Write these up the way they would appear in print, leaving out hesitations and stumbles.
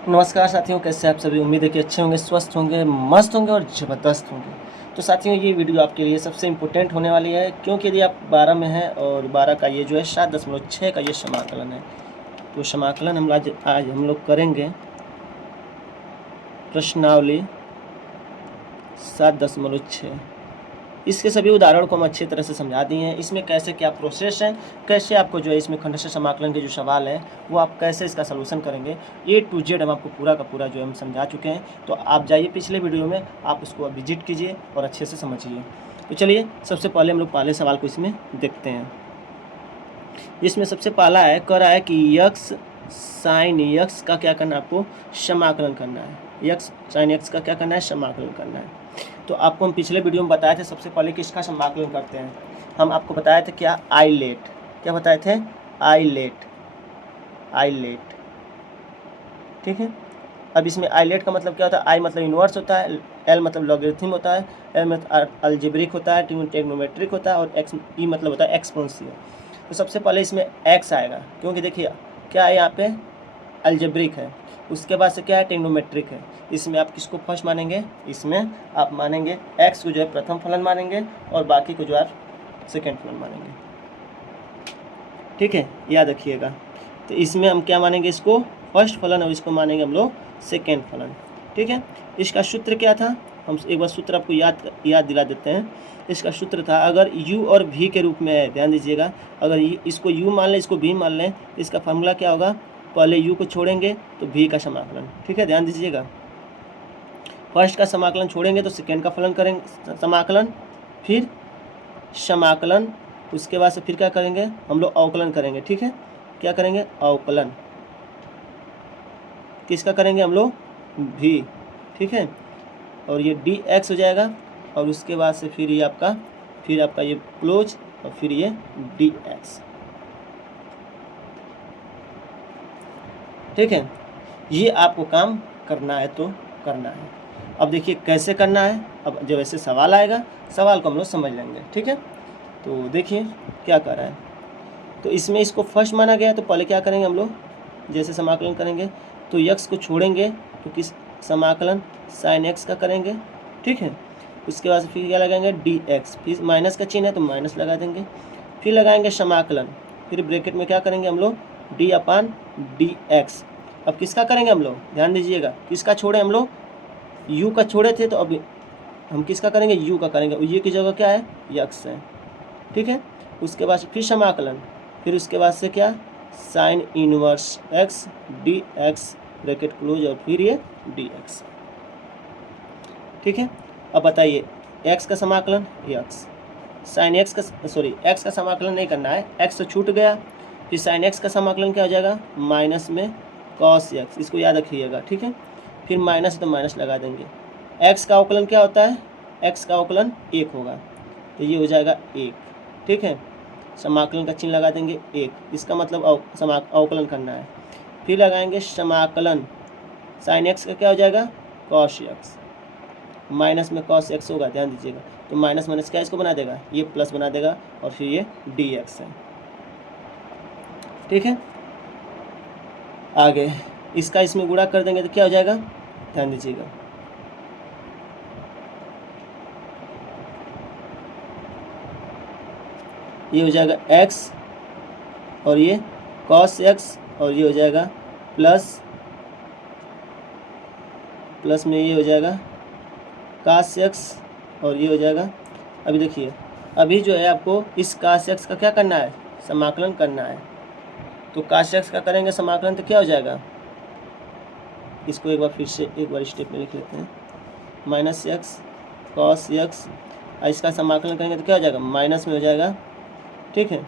नमस्कार साथियों, कैसे आप सभी। उम्मीद है कि अच्छे होंगे, स्वस्थ होंगे, मस्त होंगे और ज़बरदस्त होंगे। तो साथियों, ये वीडियो आपके लिए सबसे इम्पोर्टेंट होने वाली है, क्योंकि यदि आप 12 में हैं और 12 का ये जो है 7.6 का ये समाकलन है। तो समाकलन आज हम लोग करेंगे प्रश्नावली 7.6। इसके सभी उदाहरण को हम अच्छी तरह से समझा दिए हैं। इसमें कैसे क्या प्रोसेस है, कैसे आपको जो है इसमें खंडशः समाकलन के जो सवाल है वो आप कैसे इसका सलूशन करेंगे, A to Z हम आपको पूरा का पूरा जो है हम समझा चुके हैं। तो आप जाइए पिछले वीडियो में, आप उसको विजिट कीजिए और अच्छे से समझिए। तो चलिए सबसे पहले हम लोग पहले सवाल को इसमें देखते हैं। इसमें सबसे पहला है, कह रहा है कि यक्स साइन यक्स का क्या करना है, आपको समाकलन करना है। यक्स साइन यक्स का क्या करना है, समाकलन करना है। तो आपको हम पिछले वीडियो में बताए थे सबसे पहले कि इसका समाकलन करते हैं। हम आपको बताए थे क्या, आइलेट। क्या बताए थे, आइलेट। आइलेट, ठीक है। अब इसमें आइलेट का मतलब क्या होता है, आई मतलब इन्वर्स होता है, एल मतलब लॉगरिथम होता है, एल मतलब अलजेब्रिक होता है, टी ट्रिग्नोमेट्रिक होता है, और एक्स ई मतलब होता है एक्सपोनेंशियल। तो सबसे पहले इसमें एक्स आएगा, क्योंकि देखिए क्या है यहाँ पे, अलजेब्रिक है। उसके बाद से क्या है, ट्रिग्नोमेट्रिक है। इसमें आप किसको फर्स्ट मानेंगे, इसमें आप मानेंगे एक्स को जो है प्रथम फलन मानेंगे और बाकी को जो है सेकेंड फलन मानेंगे, ठीक है, याद रखिएगा। तो इसमें हम क्या मानेंगे, इसको फर्स्ट फलन और इसको मानेंगे हम लोग सेकेंड फलन, ठीक है। इसका सूत्र क्या था, हम एक बार सूत्र आपको याद दिला देते हैं। इसका सूत्र था, अगर u और v के रूप में है, ध्यान दीजिएगा, अगर इसको u मान लें, इसको v मान लें, तो इसका फार्मूला क्या होगा, पहले u को छोड़ेंगे तो v का समाकलन, ठीक है, ध्यान दीजिएगा। फर्स्ट का समाकलन छोड़ेंगे तो सेकेंड का फलन करेंगे, समाकलन, फिर समाकलन, उसके बाद से फिर क्या करेंगे हम लोग, अवकलन करेंगे, ठीक है। क्या करेंगे, अवकलन, किसका करेंगे हम लोग, v, ठीक है। और ये dx हो जाएगा, और उसके बाद से फिर ये आपका ये क्लोज, और फिर ये dx, ठीक है। ये आपको काम करना है तो करना है। अब देखिए कैसे करना है, अब जब ऐसे सवाल आएगा, सवाल को हम लोग समझ लेंगे, ठीक है। तो देखिए क्या कर रहा है, तो इसमें इसको फर्स्ट माना गया, तो पहले क्या करेंगे हम लोग, जैसे समाकलन करेंगे तो यक्स को छोड़ेंगे तो किस समाकलन साइन एक्स का करेंगे, ठीक है। उसके बाद फिर क्या लगाएंगे, डी एक्स, फिर माइनस का चिन्ह है तो माइनस लगा देंगे, फिर लगाएंगे समाकलन, फिर ब्रैकेट में क्या करेंगे हम लोग, डी अपान डी एक्स। अब किसका करेंगे हम लोग, ध्यान दीजिएगा, किसका छोड़े हम लोग, यू का छोड़े थे, तो अब हम किसका करेंगे, यू का करेंगे, और यू की जगह क्या है, यक्स है, ठीक है। उसके बाद फिर समाकलन, फिर उसके बाद से क्या, sine inverse x D x, bracket close, और फिर ये डी एक्स, ठीक है। अब बताइए एक्स का समाकलन, एक्स साइन एक्स का, सॉरी एक्स का समाकलन नहीं करना है, एक्स तो छूट गया, फिर साइन एक्स का समाकलन क्या हो जाएगा, माइनस में कॉस एक्स, इसको याद रखिएगा, ठीक है। फिर माइनस तो माइनस लगा देंगे। एक्स का अवकलन क्या होता है, एक्स का अवकलन 1 होगा, तो ये हो जाएगा 1, ठीक है। समाकलन का चिन्ह लगा देंगे 1, इसका मतलब अवकलन करना है। फिर लगाएंगे समाकलन, साइन एक्स का क्या हो जाएगा, कॉस एक्स, माइनस में कॉस एक्स होगा, ध्यान दीजिएगा, तो माइनस माइनस क्या इसको बना देगा, ये प्लस बना देगा, और फिर ये डी एक्स है, ठीक है। आगे इसका इसमें गुणा कर देंगे तो क्या हो जाएगा, ध्यान दीजिएगा, ये हो जाएगा x, और ये cos x, और ये हो जाएगा प्लस में ये हो जाएगा cos x, और ये हो जाएगा, अभी देखिए अभी जो है आपको इस cos x का क्या करना है, समाकलन करना है। तो cos x का करेंगे समाकलन तो क्या हो जाएगा, इसको एक बार फिर से एक बार स्टेप में लिख लेते हैं, माइनस एक्स कॉस एक्स, इसका समाकलन करेंगे तो क्या हो जाएगा, माइनस में हो जाएगा, ठीक है,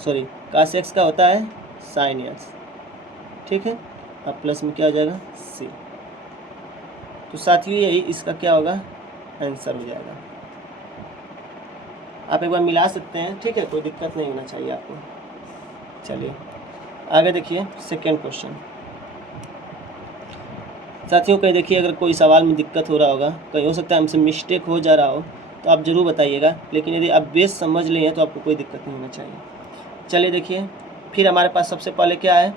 सॉरी cos x का होता है साइन एक्स, ठीक है। अब प्लस में क्या हो जाएगा, सी। तो साथियों यही इसका क्या होगा, आंसर हो जाएगा। आप एक बार मिला सकते हैं, ठीक है, कोई दिक्कत नहीं होना चाहिए आपको। चलिए आगे देखिए सेकेंड क्वेश्चन। साथियों कहीं देखिए अगर कोई सवाल में दिक्कत हो रहा होगा, कहीं हो सकता है हमसे मिस्टेक हो जा रहा हो, तो आप ज़रूर बताइएगा, लेकिन यदि आप बेस समझ लिए हैं तो आपको कोई दिक्कत नहीं होना चाहिए। चलिए देखिए, फिर हमारे पास सबसे पहले क्या है,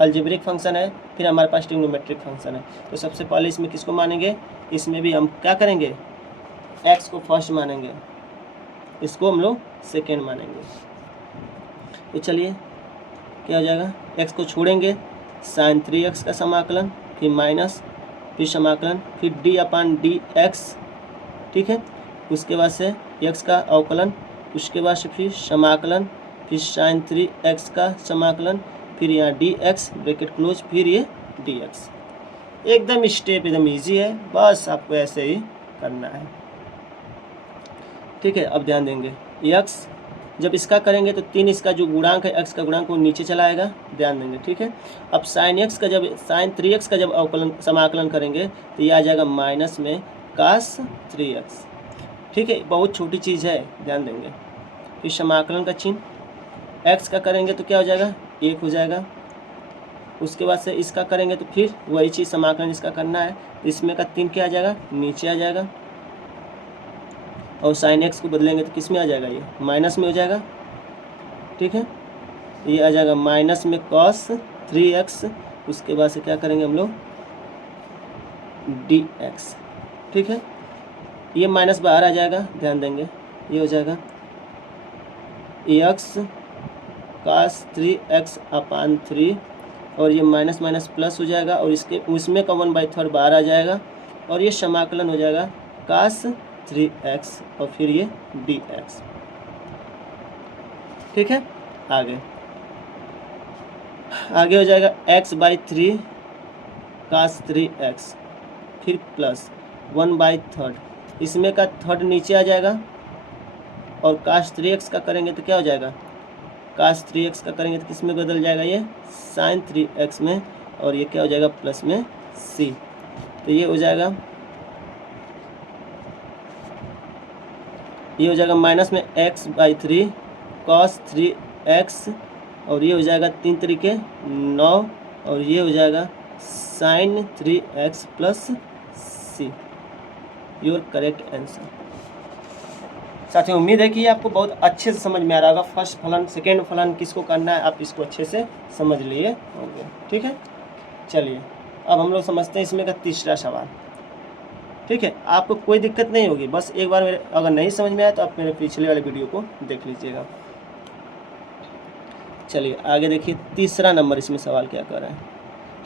अलजेब्रिक फंक्शन है, फिर हमारे पास ट्रिग्नोमेट्रिक फंक्शन है। तो सबसे पहले इसमें किसको मानेंगे, इसमें भी हम क्या करेंगे, एक्स को फर्स्ट मानेंगे, इसको हम लोग सेकेंड मानेंगे। तो चलिए क्या हो जाएगा, एक्स को छोड़ेंगे, साइन 3x का समाकलन, फिर माइनस, फिर समाकलन, फिर डी अपान डी एक्स, ठीक है। उसके बाद से x का अवकलन, उसके बाद से फिर समाकलन, फिर साइन 3x का समाकलन, फिर यहाँ dx ब्रैकेट क्लोज, फिर ये dx। एकदम स्टेप एकदम इजी है, बस आपको ऐसे ही करना है, ठीक है। अब ध्यान देंगे x जब इसका करेंगे तो 3 इसका जो गुणांक है x का गुणांक वो नीचे चला आएगा, ध्यान देंगे, ठीक है। अब साइन 3x का जब अवकलन समाकलन करेंगे तो ये आ जाएगा माइनस में cos 3x, ठीक है। बहुत छोटी चीज़ है, ध्यान देंगे। फिर समाकलन का चिन्ह x का करेंगे तो क्या हो जाएगा, 1 हो जाएगा। उसके बाद से इसका करेंगे तो फिर वही चीज़ समाकलन इसका करना है, तो इसमें का 3 क्या आ जाएगा, नीचे आ जाएगा। और साइन x को बदलेंगे तो किस में आ जाएगा, ये माइनस में हो जाएगा, ठीक है। ये आ जाएगा माइनस में cos 3x, उसके बाद से क्या करेंगे हम लोग dx, ठीक है। ये माइनस बाहर आ जाएगा, ध्यान देंगे, ये हो जाएगा x cos 3x अपान 3, और ये माइनस माइनस प्लस हो जाएगा, और इसके उसमें का 1/3 बाहर आ जाएगा, और ये समाकलन हो जाएगा cos 3x और फिर ये dx, ठीक है। आगे हो जाएगा x/3 cos 3x, फिर प्लस 1/3, इसमें का थर्ड नीचे आ जाएगा, और cos 3x का करेंगे तो क्या हो जाएगा, cos 3x का करेंगे तो किस में बदल जाएगा, ये sin 3x में, और ये क्या हो जाएगा प्लस में c। तो ये हो जाएगा माइनस में x/3 cos 3x, और ये हो जाएगा 3 तरीके 9, और ये हो जाएगा sin 3x plus c, your correct answer. साथियों उम्मीद है कि आपको बहुत अच्छे से समझ में आ रहा होगा, फर्स्ट फलन सेकेंड फलन किसको करना है आप इसको अच्छे से समझ लिए होंगे, ठीक है। चलिए अब हम लोग समझते हैं इसमें का तीसरा सवाल, ठीक है। आपको कोई दिक्कत नहीं होगी, बस एक बार मेरे अगर नहीं समझ में आया तो आप मेरे पिछले वाले वीडियो को देख लीजिएगा। चलिए आगे देखिए, तीसरा नंबर इसमें सवाल क्या कर रहा है,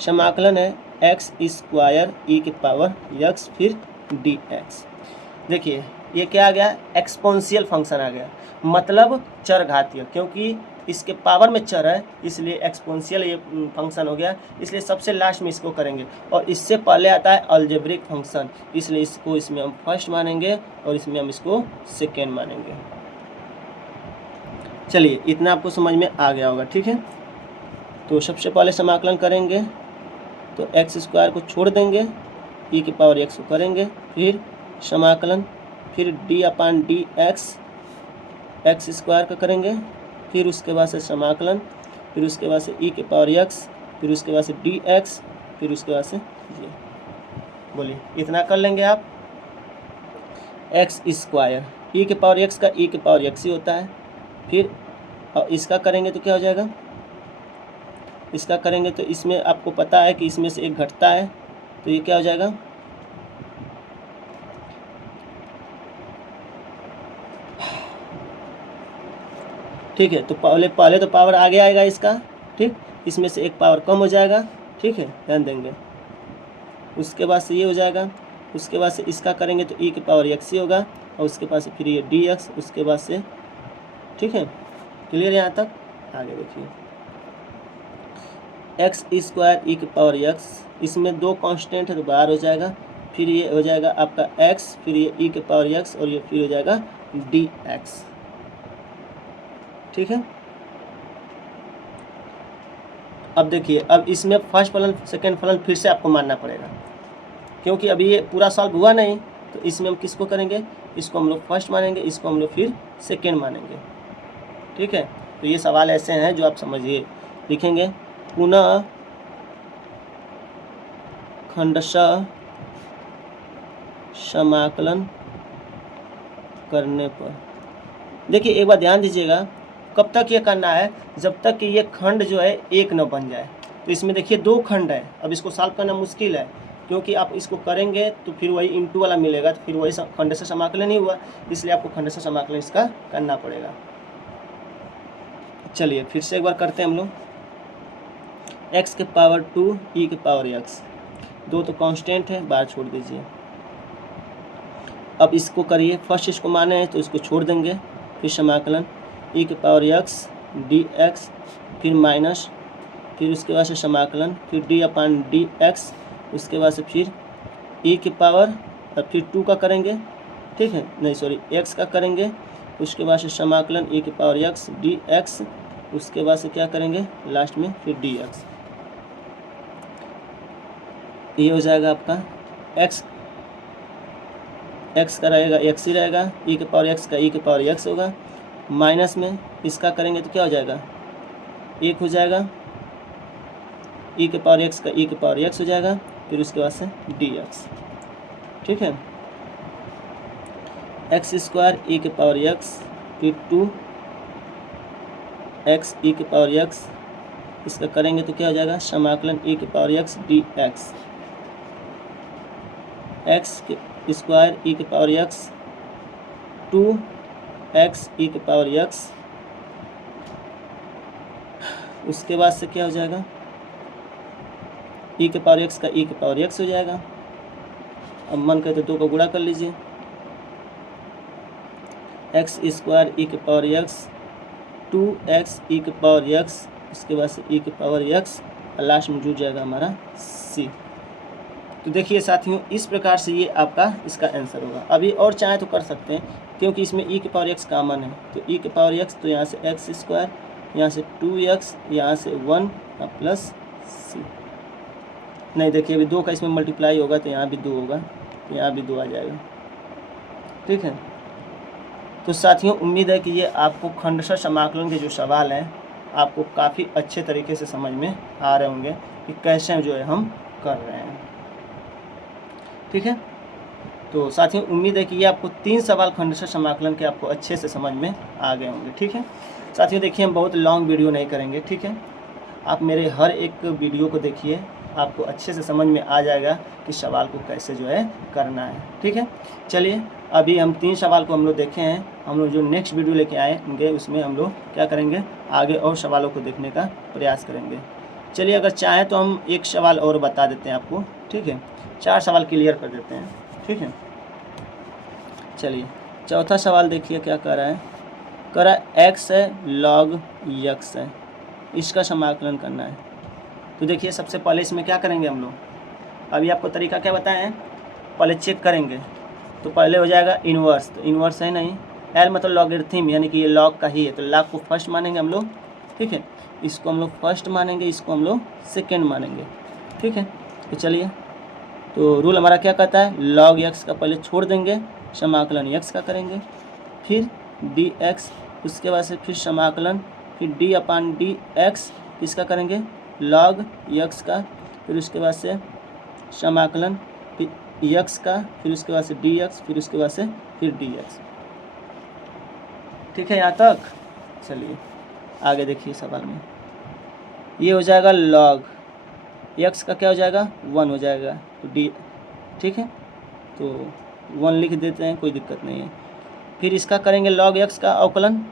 समाकलन है x² e⁻x फिर dx। देखिए ये क्या आ गया, एक्सपोनेंशियल फंक्शन आ गया, मतलब चरघातीय, क्योंकि इसके पावर में चर है इसलिए एक्सपोनेंशियल ये फंक्शन हो गया, इसलिए सबसे लास्ट में इसको करेंगे, और इससे पहले आता है अलजेब्रिक फंक्शन, इसलिए इसको इसमें हम फर्स्ट मानेंगे और इसमें हम इसको सेकेंड मानेंगे। चलिए इतना आपको समझ में आ गया होगा, ठीक है। तो सबसे पहले समाकलन करेंगे तो x² को छोड़ देंगे, e⁻x को करेंगे, फिर समाकलन, फिर d/dx x² का करेंगे, फिर उसके बाद से समाकलन, फिर उसके बाद से e⁻x, फिर उसके बाद से dx, फिर उसके बाद से ये, बोलिए इतना कर लेंगे आप। x² e⁻x का e⁻x ही होता है, फिर इसका करेंगे तो क्या हो जाएगा, इसका करेंगे तो इसमें आपको पता है कि इसमें से एक घटता है, तो ये क्या हो जाएगा, ठीक है। तो पहले तो पावर आगे आएगा इसका, ठीक, इसमें से एक पावर कम हो जाएगा, ठीक है, ध्यान देंगे। उसके बाद से ये हो जाएगा, उसके बाद से इसका करेंगे तो e⁻x ही होगा, और उसके बाद से फिर ये dx, उसके बाद से, ठीक है, क्लियर यहाँ तक। आगे देखिए x² e⁻x, इसमें 2 कांस्टेंट है तो बाहर हो जाएगा, फिर ये हो जाएगा आपका x, फिर ये e⁻x, और ये फिर हो जाएगा dx, ठीक है। अब देखिए, अब इसमें फर्स्ट फलन सेकेंड फलन फिर से आपको मानना पड़ेगा, क्योंकि अभी ये पूरा सॉल्व हुआ नहीं, तो इसमें हम किसको करेंगे, इसको हम लोग फर्स्ट मानेंगे, इसको हम लोग फिर सेकेंड मानेंगे, ठीक है। तो ये सवाल ऐसे हैं जो आप समझिए, लिखेंगे पुनः खंडशः समाकलन करने पर। देखिए एक बार ध्यान दीजिएगा, कब तक ये करना है, जब तक कि ये खंड जो है एक न बन जाए, तो इसमें देखिए 2 खंड है, अब इसको सॉल्व करना मुश्किल है क्योंकि आप इसको करेंगे तो फिर वही इंटू वाला मिलेगा, तो फिर वही खंडशः समाकलन नहीं हुआ, इसलिए आपको खंडशः समाकलन इसका करना पड़ेगा। चलिए फिर से एक बार करते हैं हम लोग। x के पावर 2 e के पावर x, 2 तो कांस्टेंट है, बाहर छोड़ दीजिए। अब इसको करिए, फर्स्ट इसको माने हैं तो इसको छोड़ देंगे, फिर समाकलन e के पावर x dx, फिर माइनस, फिर उसके बाद से समाकलन, फिर d अपान डी एक्स, उसके बाद से फिर e के पावर, और फिर 2 का करेंगे, ठीक है, नहीं सॉरी x का करेंगे, उसके बाद से समाकलन e के पावर x dx, उसके बाद से क्या करेंगे लास्ट में फिर dx। ये हो जाएगा आपका x का रहेगा x ही रहेगा, e के पावर x का e के पावर x होगा, माइनस में इसका करेंगे तो क्या हो जाएगा 1 हो जाएगा, e के पावर x का e के पावर x हो जाएगा, फिर उसके बाद से dx, ठीक है, x स्क्वायर e के पावर x, फिर 2x e के पावर x, इसका करेंगे तो क्या हो जाएगा समाकलन e के power x dx, x square e के पावर x, 2x e के पावर x, उसके बाद से क्या हो जाएगा e के पावर x का e के पावर x हो जाएगा। अब मन करे तो 2 को गुणा कर लीजिए, x स्क्वायर e के पावर x, 2x e के पावर x, इसके बाद से e के पावर x, और लास्ट में जुड़ जाएगा हमारा c। तो देखिए साथियों, इस प्रकार से ये आपका इसका आंसर होगा। अभी और चाहे तो कर सकते हैं क्योंकि इसमें e के पावर x कॉमन है, तो e के पावर x, तो यहाँ से x स्क्वायर, यहाँ से 2x, यहाँ से 1 प्लस c। नहीं देखिए अभी 2 का इसमें मल्टीप्लाई होगा तो यहाँ भी 2 होगा, तो यहाँ भी 2 आ जाएगा, ठीक है। तो साथियों उम्मीद है कि ये आपको खंडशः समाकलन के जो सवाल हैं आपको काफ़ी अच्छे तरीके से समझ में आ रहे होंगे कि कैसे जो है हम कर रहे हैं, ठीक है। तो साथियों उम्मीद है कि ये आपको 3 सवाल खंडशः समाकलन के आपको अच्छे से समझ में आ गए होंगे, ठीक है। साथियों देखिए हम बहुत लॉन्ग वीडियो नहीं करेंगे, ठीक है, आप मेरे हर एक वीडियो को देखिए, आपको अच्छे से समझ में आ जाएगा कि सवाल को कैसे जो है करना है, ठीक है। चलिए अभी हम 3 सवाल को हम लोग देखे हैं, हम लोग जो नेक्स्ट वीडियो लेके आएंगे उसमें हम लोग क्या करेंगे आगे और सवालों को देखने का प्रयास करेंगे। चलिए अगर चाहें तो हम एक सवाल और बता देते हैं आपको, ठीक है, 4 सवाल क्लियर कर देते हैं, ठीक है। चलिए चौथा सवाल देखिए क्या कह रहा है, कह रहा है x है log x है, इसका समाकलन करना है। तो देखिए सबसे पहले इसमें क्या करेंगे हम लोग, अभी आपको तरीका क्या बताएं हैं, पहले चेक करेंगे, तो पहले हो जाएगा इन्वर्स, तो इन्वर्स है नहीं, एल मतलब लॉगरिथम यानी कि ये लॉग का ही है, तो लॉग को फर्स्ट मानेंगे हम लोग, ठीक है, इसको हम लोग फर्स्ट मानेंगे, इसको हम लोग सेकेंड मानेंगे, ठीक है। तो चलिए तो रूल हमारा क्या कहता है, log x का पहले छोड़ देंगे, समाकलन x का करेंगे, फिर dx, उसके बाद से फिर समाकलन, फिर d अपान डी एक्स, इसका करेंगे log x का, फिर उसके बाद से समाकलन फिर x का, फिर उसके बाद से dx, फिर उसके बाद से फिर dx, ठीक है यहाँ तक। चलिए आगे देखिए सवाल में, ये हो जाएगा log x का क्या हो जाएगा 1 हो जाएगा, तो d, ठीक है, तो 1 लिख देते हैं, कोई दिक्कत नहीं है। फिर इसका करेंगे log x का अवकलन,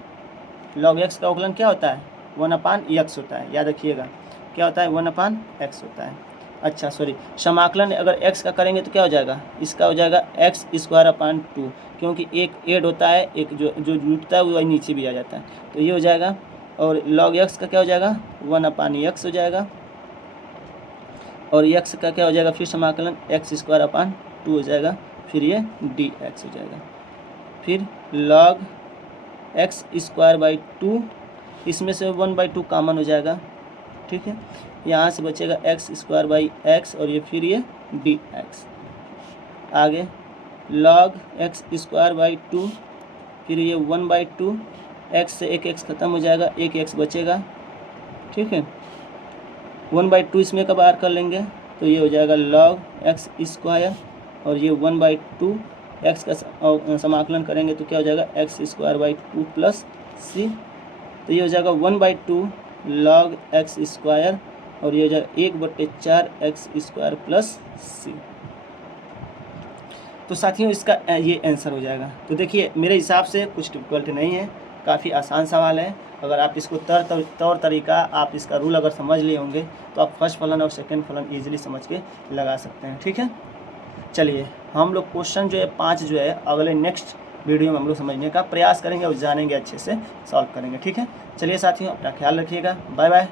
log x का अवकलन क्या होता है 1 अपान x होता है, याद रखिएगा क्या होता है 1 अपान x होता है। अच्छा सॉरी, समाकलन अगर x का करेंगे तो क्या हो जाएगा, इसका हो जाएगा x स्क्वायर अपान 2, क्योंकि एक ऐड होता है, एक जो जुटता है वो नीचे भी आ जाता है, तो ये हो जाएगा। और log x का क्या हो जाएगा 1 अपान x हो जाएगा, और x का क्या हो जाएगा फिर समाकलन x स्क्वायर अपान 2 हो जाएगा, फिर ये dx हो जाएगा, फिर log x स्क्वायर बाई 2, इसमें से 1/2 कॉमन हो जाएगा, ठीक है, यहाँ से बचेगा x स्क्वायर बाई x, और ये फिर ये dx, आगे log x स्क्वायर बाई 2, फिर ये 1/2, x से एक x ख़त्म हो जाएगा, एक x बचेगा, ठीक है, 1/2 इसमें का बाहर कर लेंगे, तो ये हो जाएगा log x स्क्वायर, और ये 1/2 x का समाकलन करेंगे तो क्या हो जाएगा x square by 2 plus c, तो ये हो जाएगा 1/2 log x स्क्वायर, और ये हो जाएगा 1/4x² प्लस c। तो साथियों इसका ये आंसर हो जाएगा। तो देखिए मेरे हिसाब से कुछ डिफिकल्टी नहीं है, काफ़ी आसान सवाल है। अगर आप इसको तौर तरीका आप इसका रूल अगर समझ लिए होंगे तो आप फर्स्ट फलन और सेकंड फलन ईजिली समझ के लगा सकते हैं। ठीक है, चलिए हम लोग क्वेश्चन जो है 5 जो है अगले नेक्स्ट वीडियो में हम लोग समझने का प्रयास करेंगे और जानेंगे, अच्छे से सॉल्व करेंगे। ठीक है, चलिए साथियों अपना ख्याल रखिएगा, बाय बाय।